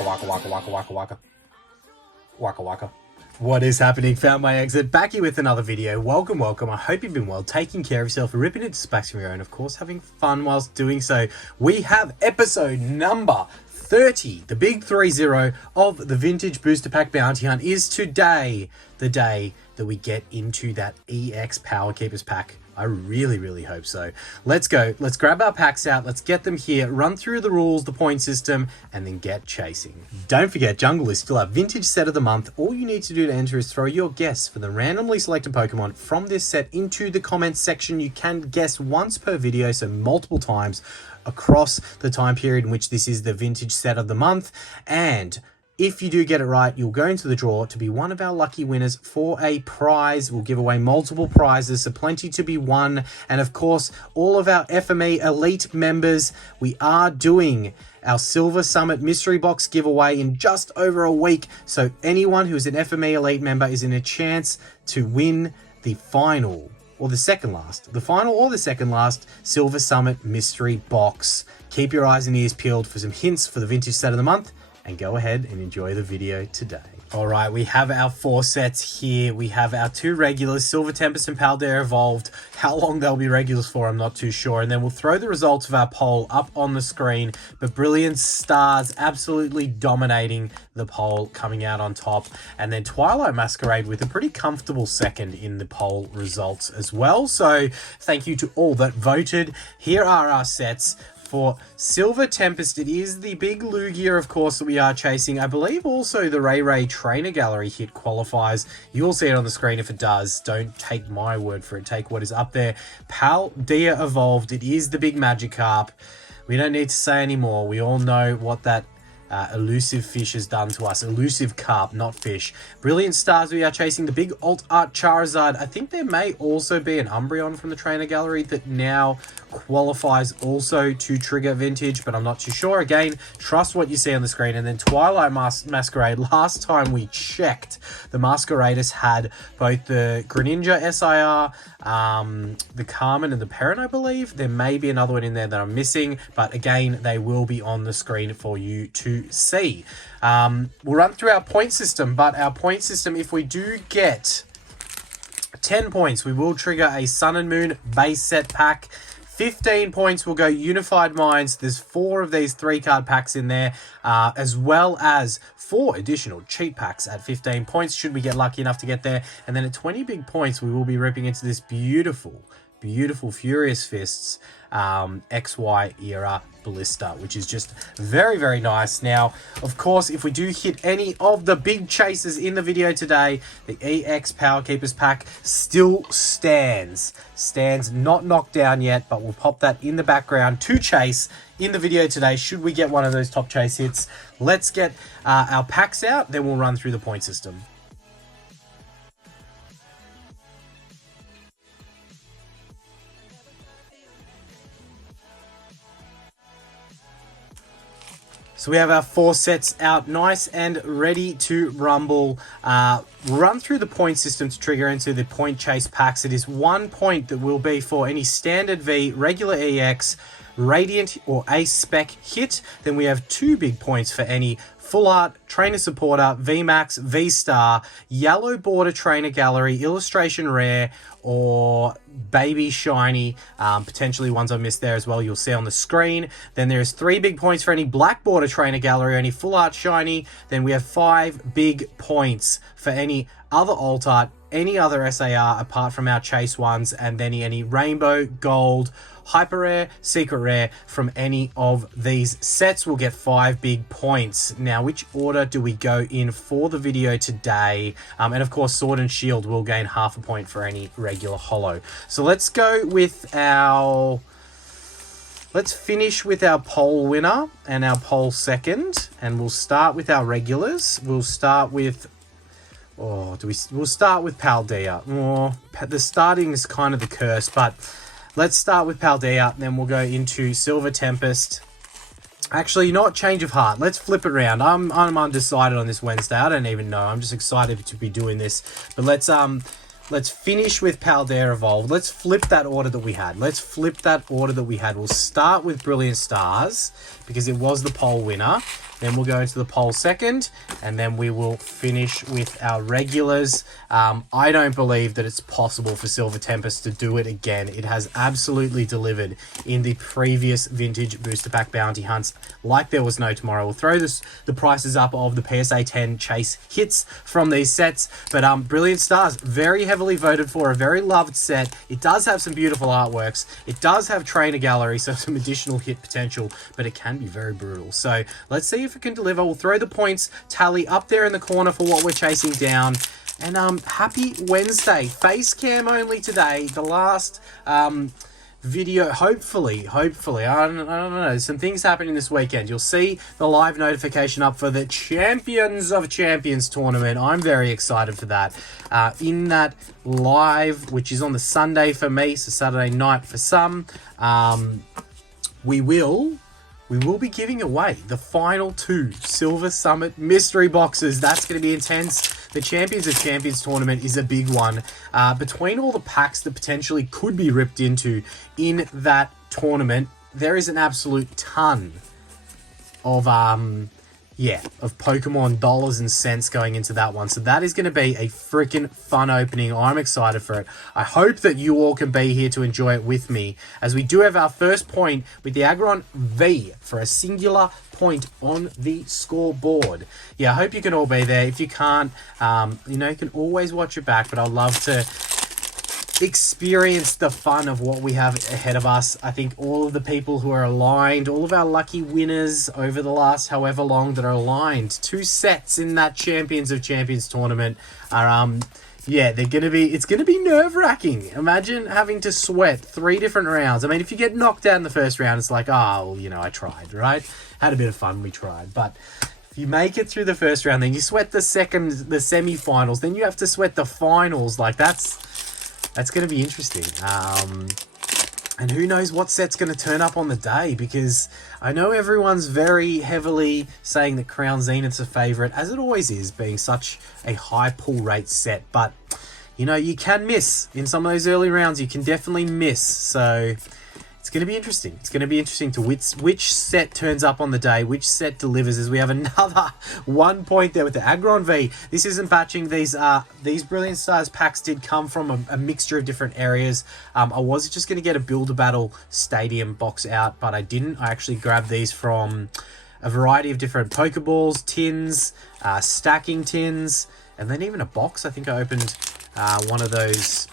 Waka waka waka waka waka waka. Waka waka. What is happening, Found My Exit? Back here with another video. Welcome, welcome. I hope you've been well, taking care of yourself, ripping into space from your own, of course, having fun whilst doing so. We have episode number 30, the big 30 of the Vintage Booster Pack Bounty Hunt is today, the day that we get into that EX Power Keepers pack. I really hope so. Let's go. Let's grab our packs out. Let's get them here, run through the rules, the point system, and then get chasing. Don't forget, Jungle is still our vintage set of the month. All you need to do to enter is throw your guess for the randomly selected Pokemon from this set into the comments section. You can guess once per video, so multiple times across the time period in which this is the vintage set of the month. And if you do get it right, you'll go into the draw to be one of our lucky winners for a prize. We'll give away multiple prizes, so plenty to be won. And of course, all of our FME Elite members, we are doing our Silver Summit Mystery Box giveaway in just over a week. So anyone who is an FME Elite member is in a chance to win the final or the second last, the final or the second last Silver Summit Mystery Box. Keep your eyes and ears peeled for some hints for the vintage set of the month. And go ahead and enjoy the video today. All right, we have our 4 sets here. We have our 2 regulars, Silver Tempest and Paldea Evolved. How long they'll be regulars for, I'm not too sure. And then we'll throw the results of our poll up on the screen. But Brilliant Stars absolutely dominating the poll, coming out on top. And then Twilight Masquerade with a pretty comfortable second in the poll results as well. So thank you to all that voted. Here are our sets. For Silver Tempest, it is the big Lugia, of course, that we are chasing. I believe also the Ray Trainer Gallery hit qualifies. You will see it on the screen if it does. Don't take my word for it. Take what is up there. Paldea Evolved. It is the big Magikarp. We don't need to say any more. We all know what that elusive fish has done to us. Elusive carp, not fish. Brilliant Stars, we are chasing the big alt art Charizard. I think there may also be an Umbreon from the trainer gallery that now qualifies also to trigger vintage, but I'm not too sure. Again, trust what you see on the screen. And then Twilight Masquerade, last time we checked, the Masqueradus had both the Greninja SIR, the Carmen and the Perrin, I believe. There may be another one in there that I'm missing, but again, they will be on the screen for you to see. We'll run through our point system, but our point system, if we do get 10 points, we will trigger a Sun and Moon base set pack. 15 points will go Unified Minds. There's 4 of these 3-card packs in there, as well as 4 additional cheat packs at 15 points, should we get lucky enough to get there. And then at 20 big points, we will be ripping into this beautiful Furious Fists XY era Ballista, which is just very nice. Now, of course, if we do hit any of the big chases in the video today, the EX Power Keepers pack still stands not knocked down yet, but we'll pop that in the background to chase in the video today should we get one of those top chase hits. Let's get our packs out, then we'll run through the point system. So we have our 4 sets out, nice and ready to rumble. Run through the point system to trigger into the point chase packs. It is 1 point that will be for any standard V, regular EX, Radiant or Ace Spec hit. Then we have 2 big points for any Full Art, Trainer Supporter, VMAX, V-Star, Yellow Border Trainer Gallery, Illustration Rare, or Baby Shiny, potentially ones I missed there as well, you'll see on the screen. Then there's 3 big points for any Black Border Trainer Gallery, any Full Art Shiny. Then we have 5 big points for any other Alt Art, any other SAR apart from our chase ones, and then any Rainbow, Gold, Hyper Rare, Secret Rare from any of these sets will get 5 big points. Now, which order do we go in for the video today? And of course, Sword and Shield will gain half a point for any regular holo. So let's go with our... Let's finish with our poll winner and our poll second, and we'll start with our regulars. We'll start with... we'll start with Paldea. The starting is kind of the curse, but let's start with Paldea, then we'll go into Silver Tempest. Actually, not change of heart. Let's flip it around. I'm undecided on this Wednesday. I don't even know. I'm just excited to be doing this. But let's finish with Paldea Evolved. Let's flip that order that we had. We'll start with Brilliant Stars because it was the poll winner. then we'll go into the poll second, and then we will finish with our regulars. I don't believe that it's possible for Silver Tempest to do it again. It has absolutely delivered in the previous vintage booster pack bounty hunts like there was no tomorrow. We'll throw the prices up of the PSA 10 chase hits from these sets, but Brilliant Stars, very heavily voted for, a very loved set. It does have some beautiful artworks. It does have trainer gallery, so some additional hit potential, but it can be very brutal. So let's see if it can deliver. We'll throw the points tally up there in the corner for what we're chasing down. And happy Wednesday. Face cam only today. The last video, hopefully, I don't know, some things happening this weekend. You'll see the live notification up for the Champions of Champions tournament. I'm very excited for that. In that live, which is on the Sunday for me, so Saturday night for some, we will be giving away the final 2 Silver Summit mystery boxes. That's going to be intense. The Champions of Champions tournament is a big one. Between all the packs that potentially could be ripped into in that tournament, there is an absolute ton of Pokemon dollars and cents going into that one. So that is going to be a freaking fun opening. I'm excited for it. I hope that you all can be here to enjoy it with me, as we do have our first point with the Aggron V for a singular point on the scoreboard. Yeah, I hope you can all be there. If you can't, you can always watch it back, but I'd love to experience the fun of what we have ahead of us. I think all of the people who are aligned, all of our lucky winners over the last however long that are aligned 2 sets in that Champions of Champions tournament are it's gonna be nerve-wracking. Imagine having to sweat 3 different rounds. I mean, if you get knocked out in the first round, it's like, I tried, right? Had a bit of fun, we tried. But if you make it through the first round, then you sweat the semi-finals, then you have to sweat the finals. Like, that's going to be interesting. And who knows what set's going to turn up on the day, because I know everyone's very heavily saying that Crown Zenith's a favourite, as it always is, being such a high pull rate set. But, you can miss. In some of those early rounds, you can definitely miss. So it's going to be interesting. It's going to be interesting to which set turns up on the day, which set delivers, as we have another 1 point there with the Aggron V. This isn't batching. These Brilliant Stars packs did come from a mixture of different areas. I was just going to get a Build-A-Battle Stadium box out, but I didn't. I actually grabbed these from a variety of different Pokeballs, tins, stacking tins, and then even a box. I think I opened one of those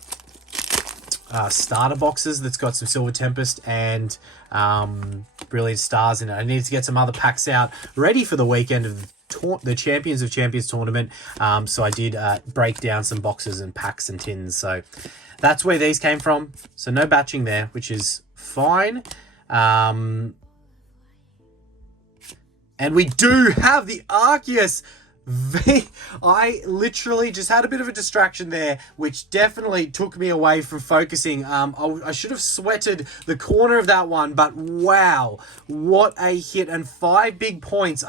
starter boxes that's got some Silver Tempest and Brilliant Stars in it. I need to get some other packs out ready for the weekend of the Champions of Champions tournament. So I did break down some boxes and packs and tins. So that's where these came from. So no batching there, which is fine. And we do have the Arceus V. I literally just had a bit of a distraction there, which definitely took me away from focusing. I should have sweated the corner of that one, but wow, what a hit, and 5 big points.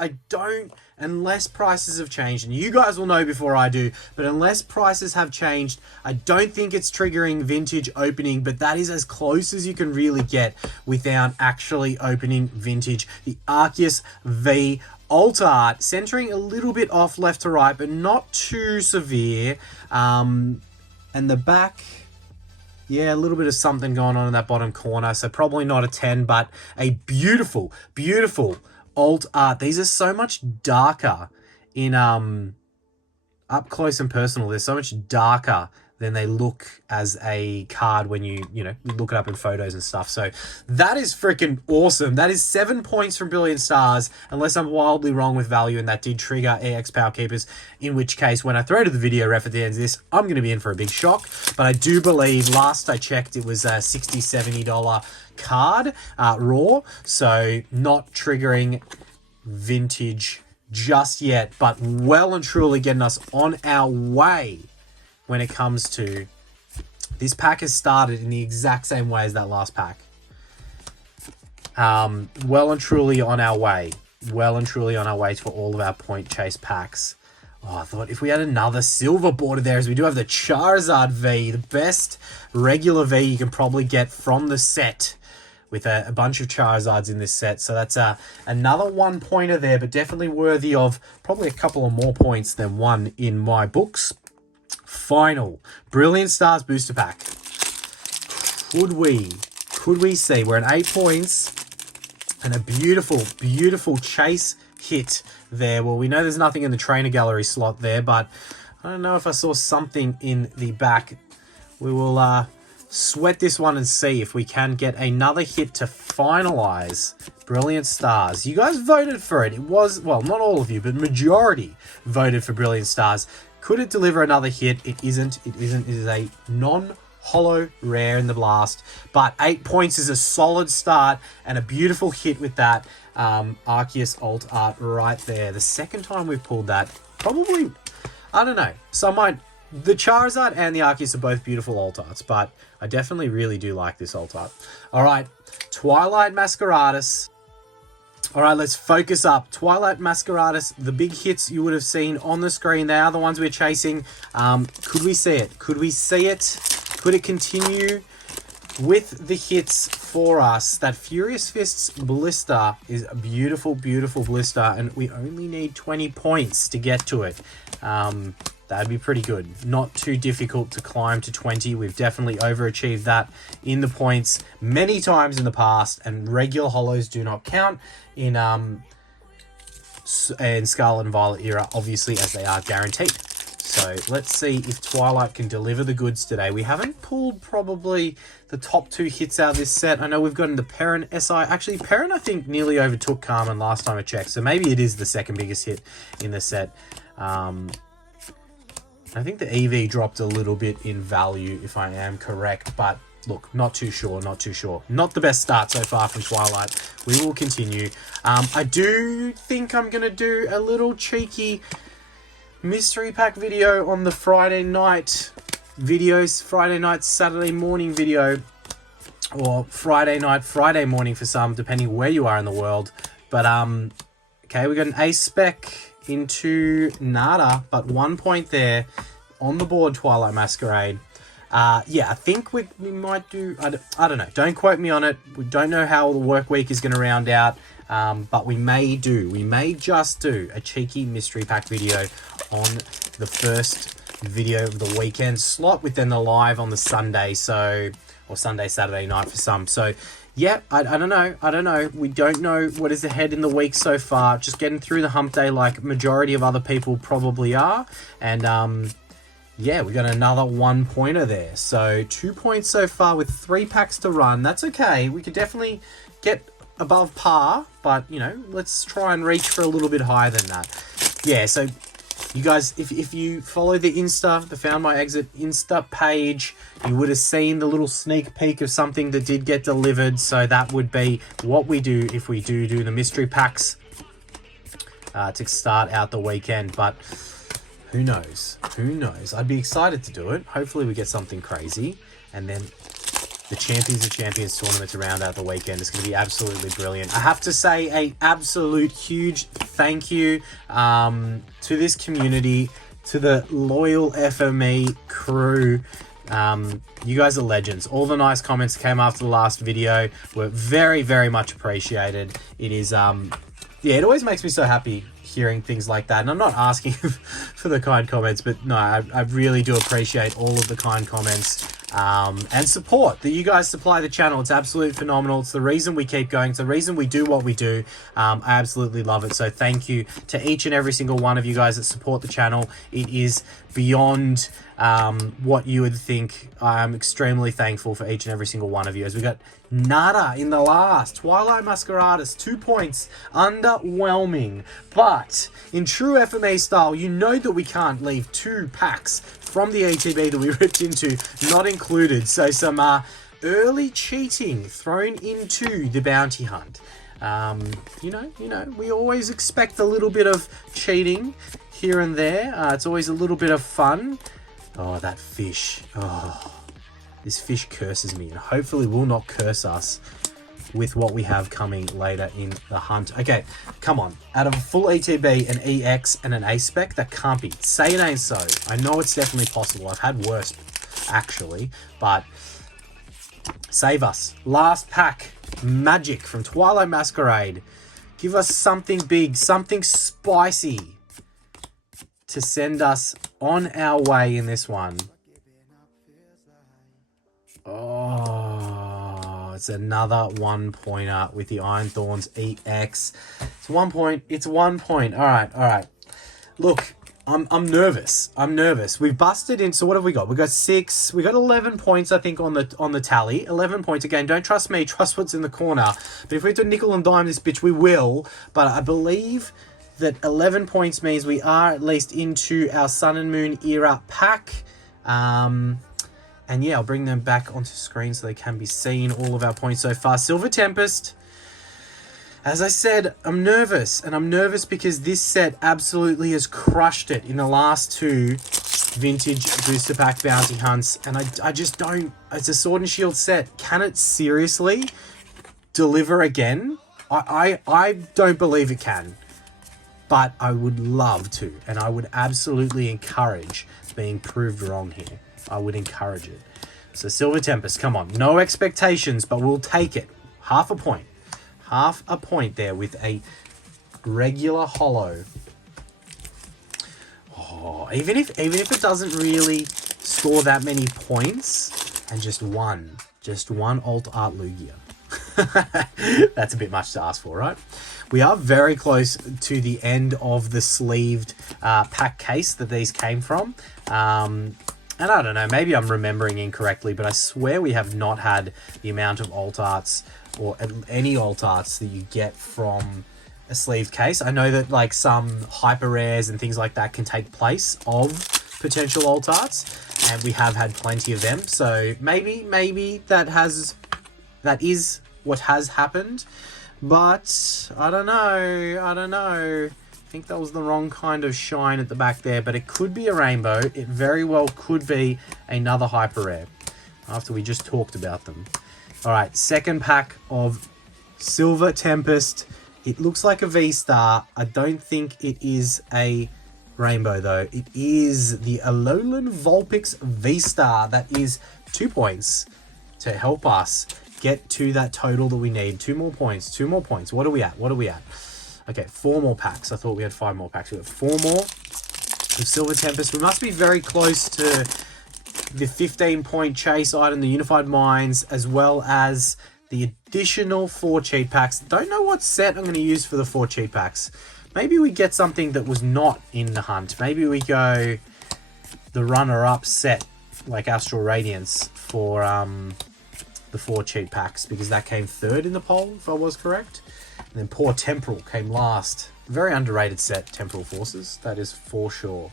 Unless prices have changed, and you guys will know before I do, but unless prices have changed, I don't think it's triggering vintage opening, but that is as close as you can really get without actually opening vintage. The Arceus V Alt Art, centering a little bit off left to right, but not too severe. And the back, yeah, a little bit of something going on in that bottom corner, so probably not a 10, but a beautiful, beautiful alt art. These are so much darker in up close and personal. They're so much darker than they look as a card when you look it up in photos and stuff. So that is freaking awesome. That is 7 points from Brilliant Stars, unless I'm wildly wrong with value and that did trigger EX Power Keepers, in which case when I throw to the video ref at the end of this, I'm going to be in for a big shock. But I do believe, last I checked, it was a $60, $70 card raw, so not triggering vintage just yet, but well and truly getting us on our way when it comes to this pack. Has started in the exact same way as that last pack. Well and truly on our way. Well and truly on our way to all of our point chase packs. Oh, I thought if we had another silver border there, as we do have the Charizard V, the best regular V you can probably get from the set. with a bunch of Charizards in this set. So that's another 1 pointer there, but definitely worthy of probably a couple of more points than one in my books. Final Brilliant Stars booster pack. Could we see? We're at 8 points and a beautiful chase hit there. Well, we know there's nothing in the trainer gallery slot there, but I don't know if I saw something in the back. We will sweat this one and see if we can get another hit to finalize Brilliant Stars. You guys voted for it. It was, well, not all of you, but majority voted for Brilliant Stars. Could it deliver another hit? It isn't. It is a non-holo rare in the blast, but 8 points is a solid start and a beautiful hit with that Arceus alt art right there. The second time we've pulled that, probably, I don't know. The Charizard and the Arceus are both beautiful alt arts, but I definitely really do like this alt art. All right, Twilight Masquerade. All right, let's focus up. Twilight Masquerade, the big hits you would have seen on the screen. They are the ones we're chasing. Could we see it? Could we see it? Could it continue with the hits for us? That Furious Fists blister is a beautiful blister, and we only need 20 points to get to it. That'd be pretty good. Not too difficult to climb to 20. We've definitely overachieved that in the points many times in the past, and regular holos do not count in Scarlet and Violet era, obviously, as they are guaranteed. So let's see if Twilight can deliver the goods today. We haven't pulled probably the top 2 hits out of this set. I know we've gotten the Perrin SI. Actually, Perrin, I think, nearly overtook Carmen last time I checked. So maybe it is the second biggest hit in the set. I think the EV dropped a little bit in value, if I am correct. But look, not too sure. Not the best start so far from Twilight. We will continue. I do think I'm going to do a little cheeky mystery pack video on the Friday night videos. Friday night, Saturday morning video. Or Friday night, Friday morning for some, depending where you are in the world. But, okay, we got an A spec into Nada, but 1 point there on the board. Twilight Masquerade. Yeah, I think we might do, I don't know, don't quote me on it. We don't know how the work week is going to round out, but we may just do a cheeky mystery pack video on the first video of the weekend slot, with then the live on the Sunday, or Sunday, Saturday night for some. So yeah, I don't know. We don't know what is ahead in the week so far. Just getting through the hump day like majority of other people probably are. And yeah, we got another 1 pointer there. So 2 points so far with 3 packs to run. That's okay. We could definitely get above par, but you know, let's try and reach for a little bit higher than that. Yeah, so you guys, if you follow the Found My Exit Insta page, you would have seen the little sneak peek of something that did get delivered. So that would be what we do if we do the mystery packs to start out the weekend. But who knows? I'd be excited to do it. Hopefully we get something crazy. And then the Champions of Champions tournament to round out the weekend is going to be absolutely brilliant. I have to say a absolute huge thank you to this community, to the loyal FME crew. You guys are legends. All the nice comments that came after the last video were very, very much appreciated. It is, yeah, it always makes me so happy hearing things like that. And I'm not asking for the kind comments, but no, I really do appreciate all of the kind comments and support that you guys supply the channel. It's absolutely phenomenal. It's the reason we keep going. It's the reason we do what we do. I absolutely love it. So thank you to each and every single one of you guys that support the channel. It is beyond what you would think. I'm extremely thankful for each and every single one of you. As we got Nada in the last, Twilight Masquerade, 2 points, underwhelming. But in true FME style, you know that we can't leave 2 packs from the ETB that we ripped into not included. So some early cheating thrown into the bounty hunt. You know, we always expect a little bit of cheating here and there. It's always a little bit of fun. Oh, that fish. Oh, this fish curses me, and hopefully will not curse us with what we have coming later in the hunt. Okay, come on. Out of a full ETB, an EX, and an A-Spec, that can't be. Say it ain't so. I know it's definitely possible. I've had worse, actually, but save us. Last pack Magic from Twilight Masquerade. Give us something big, something spicy to send us on our way in this one. Oh, it's another 1 pointer with the Iron Thorns EX. It's 1 point. It's 1 point. All right. Look, I'm nervous. We've busted in. So what have we got? We got 6. We got 11 points, I think, on the tally. 11 points again. Don't trust me. Trust what's in the corner. But if we do nickel and dime this bitch, we will. But I believe that 11 points means we are at least into our Sun and Moon era pack. And yeah, I'll bring them back onto screen so they can be seen. All of our points so far. Silver Tempest. As I said, I'm nervous. And I'm nervous because this set absolutely has crushed it in the last 2 vintage booster pack bounty hunts. And I just don't... It's a Sword and Shield set. Can it seriously deliver again? I don't believe it can. But I would love to. And I would absolutely encourage being proved wrong here. I would encourage it. So Silver Tempest, come on. No expectations, but we'll take it. Half a point. Half a point there with a regular holo. Oh, even if it doesn't really score that many points, and just one alt art Lugia. That's a bit much to ask for, right? We are very close to the end of the sleeved pack case that these came from. And I don't know, maybe I'm remembering incorrectly, but I swear we have not had the amount of alt arts or any alt arts that you get from a sleeved case. I know that like some hyper rares and things like that can take place of potential alt arts, and we have had plenty of them. So maybe that is what has happened, but I don't know. I think that was the wrong kind of shine at the back there, but it could be a rainbow. It very well could be another hyper rare after we just talked about them. All right, second pack of Silver Tempest. It looks like a V-Star. I don't think it is a rainbow though. It is the Alolan Vulpix V-Star. That is 2 points to help us get to that total that we need. 2 more points. What are we at? Okay, 4 more packs. I thought we had 5 more packs. We have 4 more of Silver Tempest. We must be very close to the 15-point chase item, the Unified Minds, as well as the additional 4 cheat packs. Don't know what set I'm going to use for the 4 cheat packs. Maybe we get something that was not in the hunt. Maybe we go the runner-up set, like Astral Radiance, for the 4 cheat packs, because that came 3rd in the poll, if I was correct. And then Poor Temporal came last. Very underrated set, Temporal Forces. That is for sure.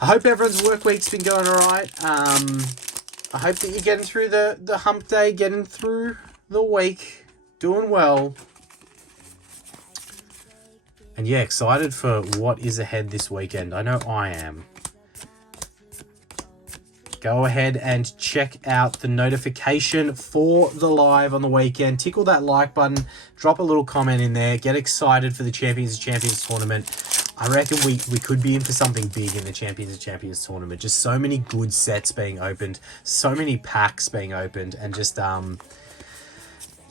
I hope everyone's work week's been going alright. I hope that you're getting through the hump day, getting through the week, doing well. And yeah, excited for what is ahead this weekend. I know I am. Go ahead and check out the notification for the live on the weekend. Tickle that like button. Drop a little comment in there. Get excited for the Champions of Champions tournament. I reckon we could be in for something big in the Champions of Champions tournament. Just so many good sets being opened. So many packs being opened. And just,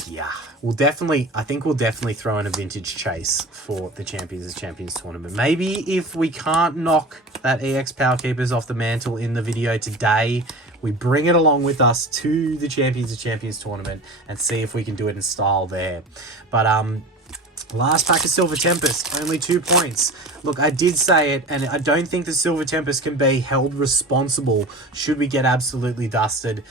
yeah. I think we'll definitely throw in a vintage chase for the Champions of Champions tournament. Maybe if we can't knock that EX Power Keepers off the mantle in the video today, we bring it along with us to the Champions of Champions tournament and see if we can do it in style there. But last pack of Silver Tempest, only 2 points. Look, I did say it, and I don't think the Silver Tempest can be held responsible should we get absolutely dusted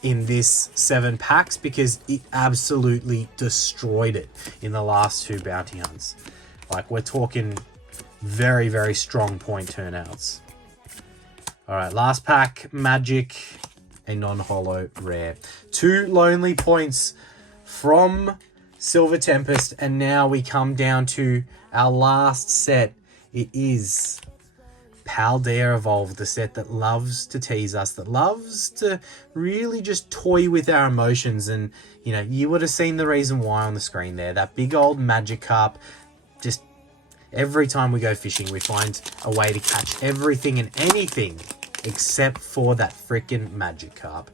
in this 7 packs, because it absolutely destroyed it in the last 2 bounty hunts. Like, we're talking very, very strong point turnouts. All right, last pack, Magic, a non-holo rare. 2 lonely points from Silver Tempest, and now we come down to our last set. It is Paldea Evolved, the set that loves to tease us, that loves to really just toy with our emotions. And, you know, you would have seen the reason why on the screen there. That big old Magic Carp. Just every time we go fishing, we find a way to catch everything and anything except for that freaking Magic Carp.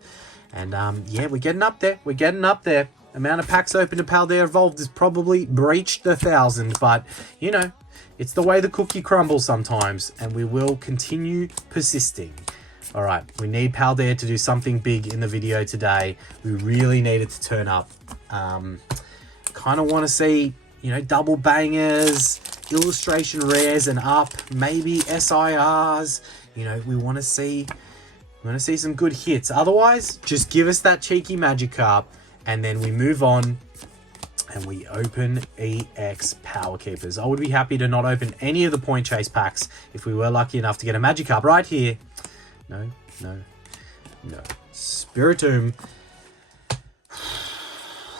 And yeah, we're getting up there. We're getting up there. Amount of packs open to Paldea Evolved has probably breached 1,000, but you know, it's the way the cookie crumbles sometimes, and we will continue persisting. All right, we need Paldea to do something big in the video today. We really need it to turn up. Kind of want to see, you know, double bangers, illustration rares and up, maybe SIRs. You know, we want to see some good hits. Otherwise, just give us that cheeky Magikarp, and then we move on and we open EX Power Keepers. I would be happy to not open any of the Point Chase packs if we were lucky enough to get a Magikarp right here. No, no, no. Spiritomb.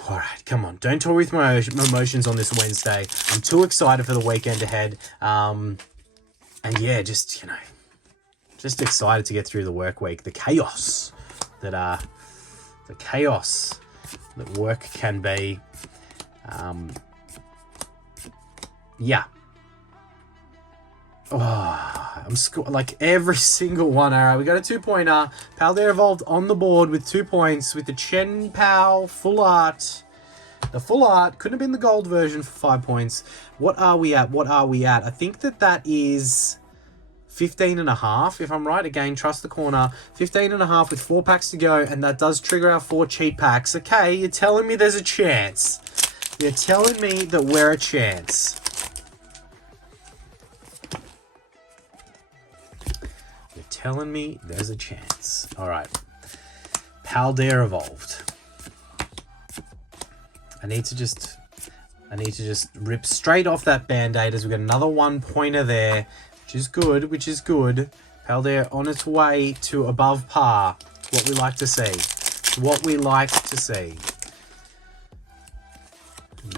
All right, come on. Don't toy with my emotions on this Wednesday. I'm too excited for the weekend ahead. And yeah, just, you know, just excited to get through the work week. The chaos that work can be. Yeah. Oh, I'm like every single one. All right, we got a 2-pointer. Paldea Evolved on the board with 2 points with the Chen Pao full art. The full art couldn't have been the gold version for 5 points. What are we at? What are we at? I think that is 15.5, if I'm right. Again, trust the corner. 15.5 with 4 packs to go, and that does trigger our 4 cheat packs. Okay, you're telling me there's a chance. You're telling me that we're a chance. You're telling me there's a chance. All right. Paldea Evolved. I need to just rip straight off that Band-Aid as we got another 1-pointer there, which is good, Paldea on its way to above par. What we like to see. What we like to see.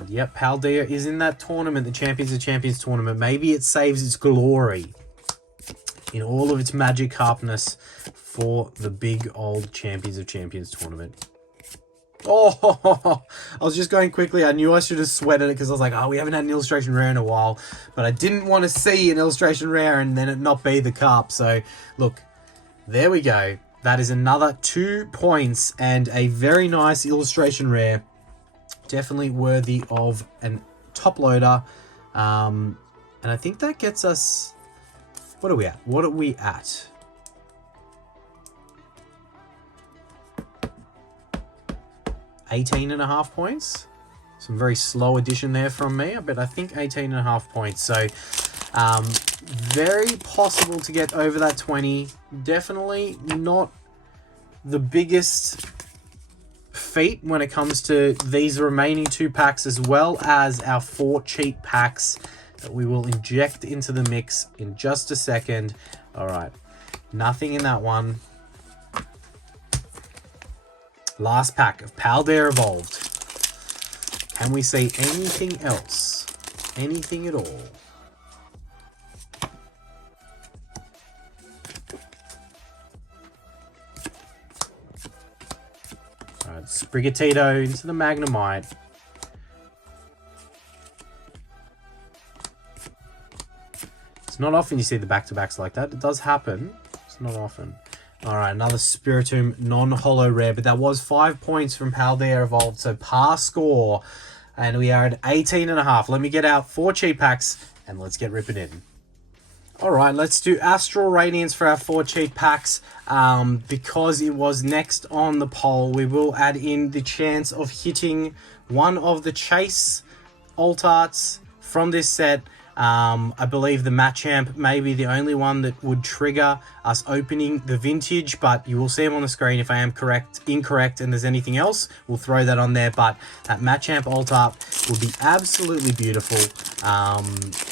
Yep, Paldea is in that tournament, the Champions of Champions tournament. Maybe it saves its glory in all of its Magikarpness for the big old Champions of Champions tournament. Oh, I was just going quickly. I knew I should have sweated it because I was like, oh, we haven't had an illustration rare in a while. But I didn't want to see an illustration rare and then it not be the cup. So, look, there we go. That is another 2 points and a very nice illustration rare. Definitely worthy of an top loader. And I think that gets us... What are we at? What are we at? $18.5 points. Some very slow addition there from me, but I think 18.5 points. So very possible to get over that 20. Definitely not the biggest feat when it comes to these remaining 2 packs, as well as our 4 cheat packs that we will inject into the mix in just a second. All right, nothing in that one. Last pack of Paldea Evolved. Can we see anything else? Anything at all? Alright, Sprigatito into the Magnemite. It's not often you see the back-to-backs like that. It does happen. It's not often. Alright, another Spiritomb non-holo rare, but that was 5 points from Paldea Evolved, so par score. And we are at 18.5. Let me get out 4 cheat packs, and let's get ripping in. Alright, let's do Astral Radiance for our 4 cheat packs. Because it was next on the poll, we will add in the chance of hitting one of the Chase alt arts from this set. I believe the Machamp may be the only one that would trigger us opening the vintage, but you will see them on the screen if I am incorrect, and there's anything else, we'll throw that on there. But that Machamp alt art will be absolutely beautiful.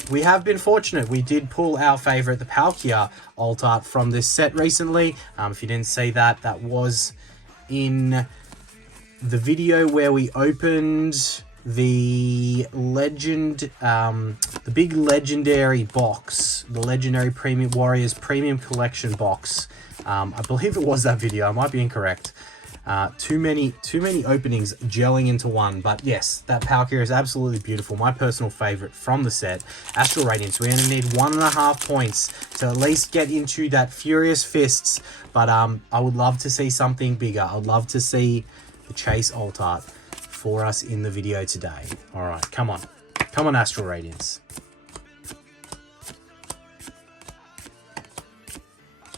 We have been fortunate. We did pull our favorite, the Palkia alt art from this set recently. If you didn't see that, that was in the video where we opened the the big legendary box, the legendary premium Warriors premium collection box. I believe it was that video. I might be incorrect. Too many openings gelling into one. But yes, that Palkia is absolutely beautiful. My personal favorite from the set. Astral Radiance. We're going to need 1.5 points to at least get into that Furious Fists. But I would love to see something bigger. I would love to see the Chase alt art for us in the video today. All right, come on. Come on, Astral Radiance.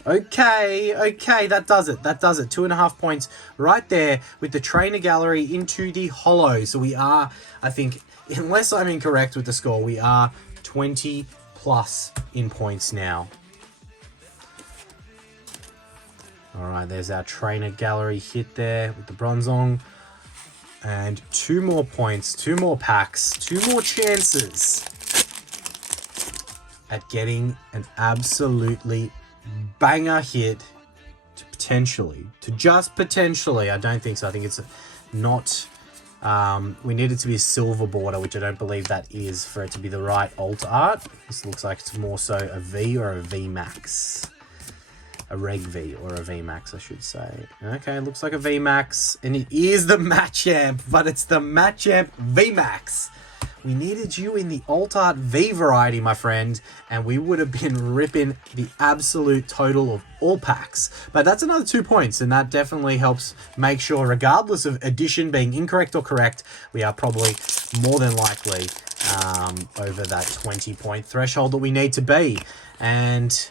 Okay, that does it. 2.5 points right there with the trainer gallery into the holo. So we are, I think, unless I'm incorrect with the score, we are 20 plus in points now. All right, there's our trainer gallery hit there with the Bronzong. And 2 more points, 2 more packs, 2 more chances at getting an absolutely banger hit to just potentially, I don't think so. I think it's not, we need it to be a silver border, which I don't believe that is for it to be the right alt art. This looks like it's more so a V or a V Max. A Reg V or a V Max, I should say. Okay, looks like a V Max, and it is the Machamp, but it's the Machamp V Max. We needed you in the alt art V variety, my friend, and we would have been ripping the absolute total of all packs. But that's another 2 points, and that definitely helps make sure, regardless of addition being incorrect or correct, we are probably more than likely over that 20-point threshold that we need to be. And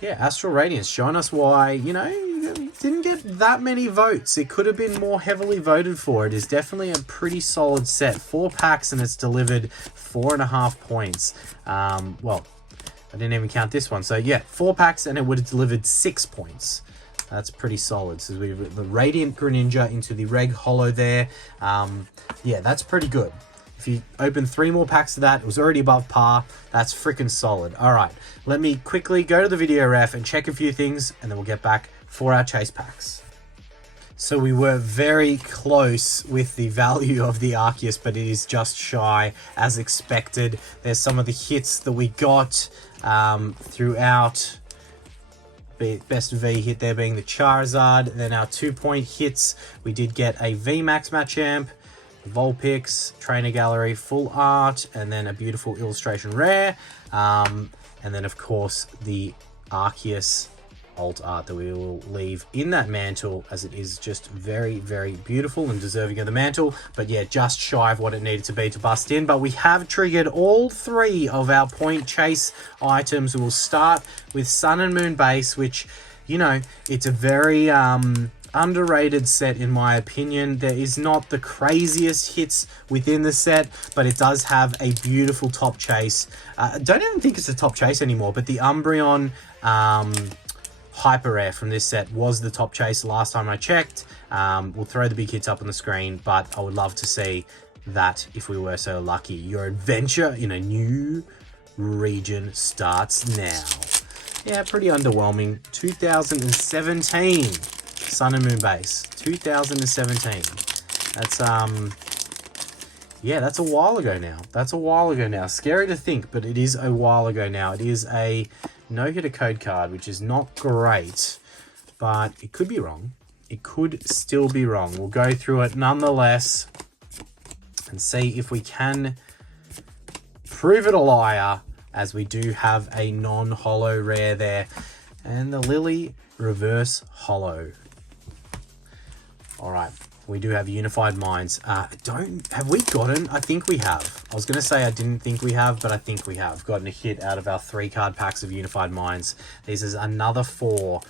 yeah, Astral Radiance showing us why, you know, it didn't get that many votes. It could have been more heavily voted for. It is definitely a pretty solid set. 4 packs and it's delivered 4.5 points. Well, I didn't even count this one. So yeah, 4 packs and it would have delivered 6 points. That's pretty solid. So we've the Radiant Greninja into the Reg Holo there. Yeah, that's pretty good. If you open 3 more packs of that, it was already above par. That's freaking solid. All right, let me quickly go to the video ref and check a few things, and then we'll get back for our chase packs. So we were very close with the value of the Arceus, but it is just shy as expected. There's some of the hits that we got throughout. Best V hit there being the Charizard. Then our 2-point hits, we did get a V Max Machamp, Vulpix, Trainer Gallery, Full Art, and then a beautiful illustration rare. And then, of course, the Arceus alt art that we will leave in that mantle, as it is just very, very beautiful and deserving of the mantle. But yeah, just shy of what it needed to be to bust in. But we have triggered all 3 of our point chase items. We'll start with Sun and Moon base, which, you know, it's a very underrated set in my opinion. There is not the craziest hits within the set, but it does have a beautiful top chase. Don't even think it's a top chase anymore, but the Umbreon Hyper Rare from this set was the top chase last time I checked. We'll throw the big hits up on the screen, but I would love to see that if we were so lucky. Your adventure in a new region starts now. Yeah, pretty underwhelming. 2017 Sun and Moon base. 2017. That's yeah, that's a while ago now. That's a while ago now. Scary to think, but it is a while ago now. It is a no-hitter code card, which is not great, but it could be wrong. It could still be wrong. We'll go through it nonetheless and see if we can prove it a liar, as we do have a non-holo rare there. And the Lily reverse holo. All right. We do have Unified Minds. Have we gotten? I think we have. I was going to say I didn't think we have, but I think we have gotten a hit out of our 3-card packs of Unified Minds. This is another 4.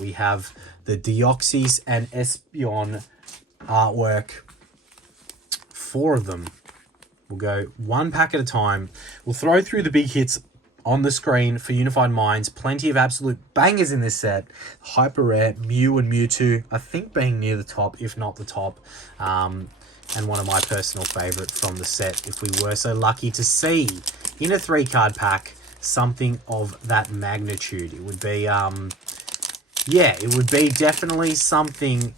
We have the Deoxys and Espeon artwork. 4 of them. We'll go 1 pack at a time. We'll throw through the big hits on the screen for Unified Minds. Plenty of absolute bangers in this set. Hyper Rare, Mew and Mewtwo, I think being near the top, if not the top. And one of my personal favorite from the set, if we were so lucky to see in a 3-card pack something of that magnitude. It would be, yeah, it would be definitely something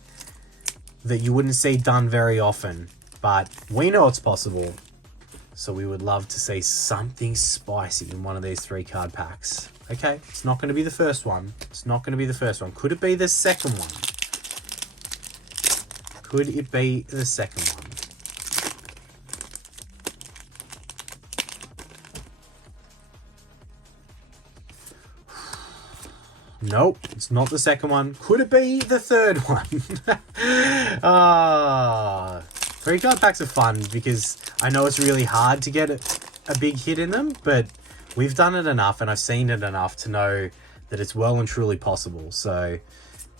that you wouldn't see done very often. But we know it's possible. So we would love to see something spicy in one of these 3-card packs. Okay, it's not going to be the first one. It's not going to be the first one. Could it be the second one? Could it be the second one? Nope, it's not the second one. Could it be the third one? 3-card packs are fun because I know it's really hard to get a big hit in them, but we've done it enough and I've seen it enough to know that it's well and truly possible. So,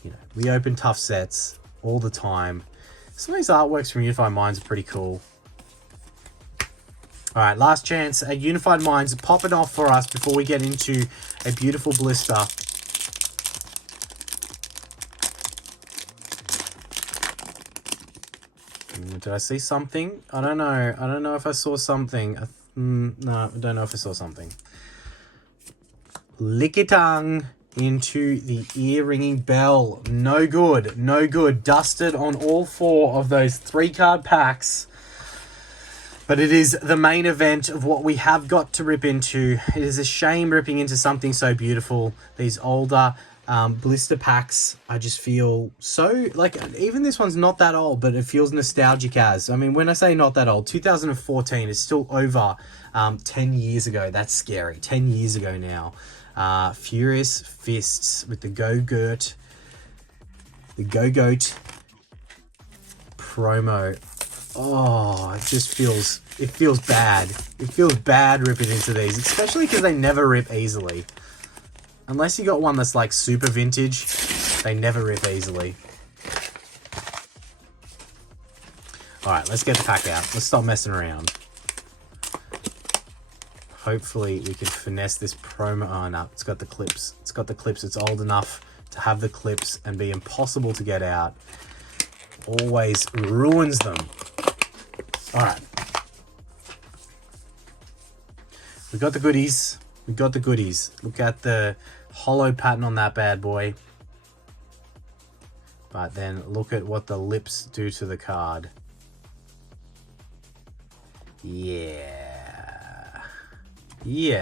you know, we open tough sets all the time. Some of these artworks from Unified Minds are pretty cool. All right, last chance at Unified Minds. Pop it off for us before we get into a beautiful blister. Did I see something? I don't know. I don't know if I saw something. No, I don't know if I saw something. Lickitung into the ear-ringing bell. No good. No good. Dusted on all 4 of those 3-card packs. But it is the main event of what we have got to rip into. It is a shame ripping into something so beautiful. These older blister packs, I just feel so, like, even this one's not that old, but it feels nostalgic as. I mean, when I say not that old, 2014 is still over 10 years ago. That's scary. 10 years ago now. Furious Fists with the Go-Goat promo. Oh, it just feels, it feels bad. It feels bad ripping into these, especially because they never rip easily. Unless you got one that's like super vintage, they never rip easily. Alright, let's get the pack out. Let's stop messing around. Hopefully we can finesse this promo. Oh no, it's got the clips. It's got the clips. It's old enough to have the clips and be impossible to get out. Always ruins them. Alright. We got the goodies. We got the goodies. Look at the hollow pattern on that bad boy. But then look at what the lips do to the card. Yeah,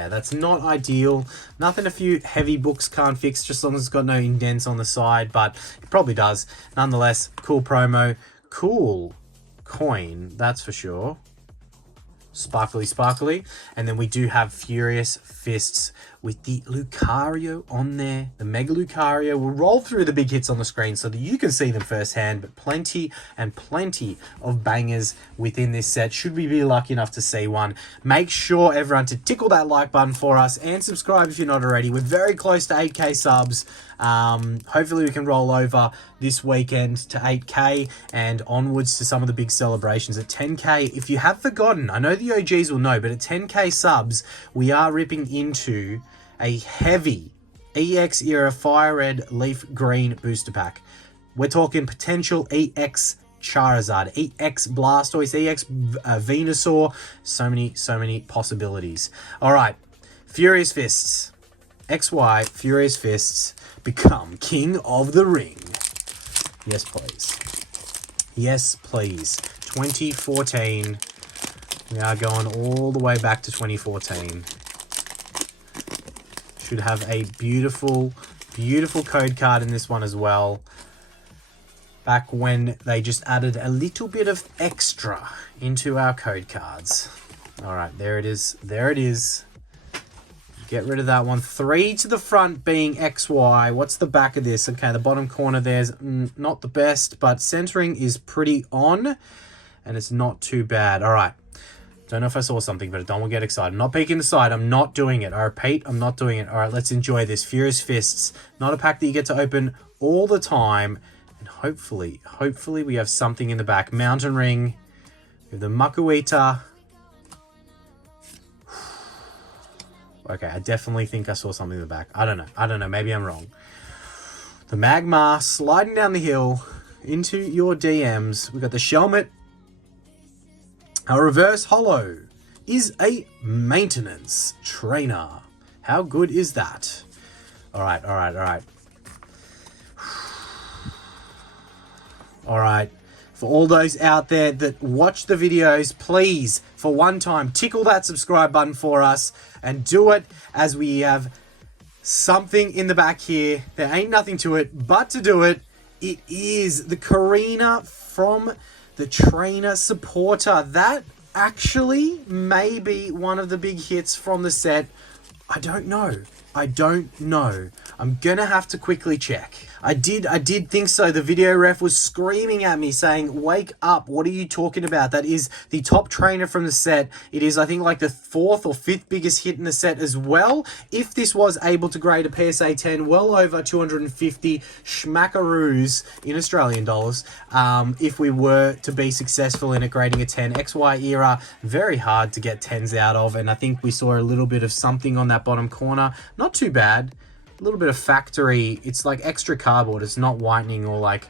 that's not ideal. Nothing a few heavy books can't fix, just as long as it's got no indents on the side, but it probably does. Nonetheless, cool promo. Cool coin, that's for sure. Sparkly, sparkly. And then we do have Furious Fists with the Lucario on there. The Mega Lucario will roll through the big hits on the screen so that you can see them firsthand, but plenty and plenty of bangers within this set. Should we be lucky enough to see one, make sure everyone to tickle that like button for us and subscribe if you're not already. We're very close to 8k subs. Hopefully we can roll over this weekend to 8k and onwards to some of the big celebrations at 10k. If you have forgotten, I know the OGs will know, but at 10k subs we are ripping into a heavy EX era Fire Red Leaf Green booster pack. We're talking potential EX Charizard, EX Blastoise, EX Venusaur. So many possibilities. All right, Furious Fists. XY Furious Fists become King of the Ring. Yes, please. Yes, please. 2014. We are going all the way back to 2014. Should have a beautiful, beautiful code card in this one as well. Back when they just added a little bit of extra into our code cards. All right, there it is. There it is. Get rid of that one. 3 to the front being XY. What's the back of this? Okay, the bottom corner there's not the best, but centering is pretty on, and it's not too bad. All right. Don't know if I saw something, but don't get excited. I'm not peeking the side. I'm not doing it. I repeat, I'm not doing it. All right, let's enjoy this. Furious Fists. Not a pack that you get to open all the time. And hopefully we have something in the back. Mountain Ring. We have the Makuita. Okay, I definitely think I saw something in the back. I don't know. Maybe I'm wrong. The Magmar sliding down the hill into your DMs. We got the Shelmet. Our reverse holo is a maintenance trainer. How good is that? All right. All right. For all those out there that watch the videos, please, for one time, tickle that subscribe button for us and do it as we have something in the back here. There ain't nothing to it but to do it. It is the Karina from the Trainer Supporter. That actually may be one of the big hits from the set. I don't know. I'm gonna have to quickly check. I did think so. The video ref was screaming at me saying, wake up, what are you talking about? That is the top trainer from the set. It is, I think, like the 4th or 5th biggest hit in the set as well. If this was able to grade a PSA 10, well over 250 schmackaroos in Australian dollars. If we were to be successful in it grading a 10. XY era, very hard to get 10s out of, and I think we saw a little bit of something on that bottom corner. Not too bad. A little bit of factory. It's like extra cardboard. It's not whitening or like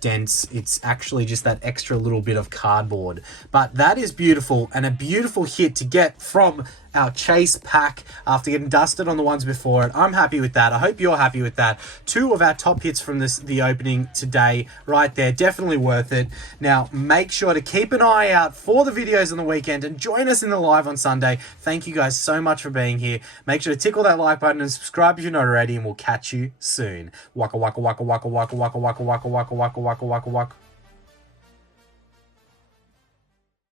dense. It's actually just that extra little bit of cardboard. But that is beautiful, and a beautiful hit to get from our chase pack after getting dusted on the ones before it. I'm happy with that. I hope you're happy with that. 2 of our top hits from the opening today right there. Definitely worth it. Now, make sure to keep an eye out for the videos on the weekend and join us in the live on Sunday. Thank you guys so much for being here. Make sure to tickle that like button and subscribe if you're not already, and we'll catch you soon. Waka waka waka waka waka waka waka waka waka waka waka waka waka.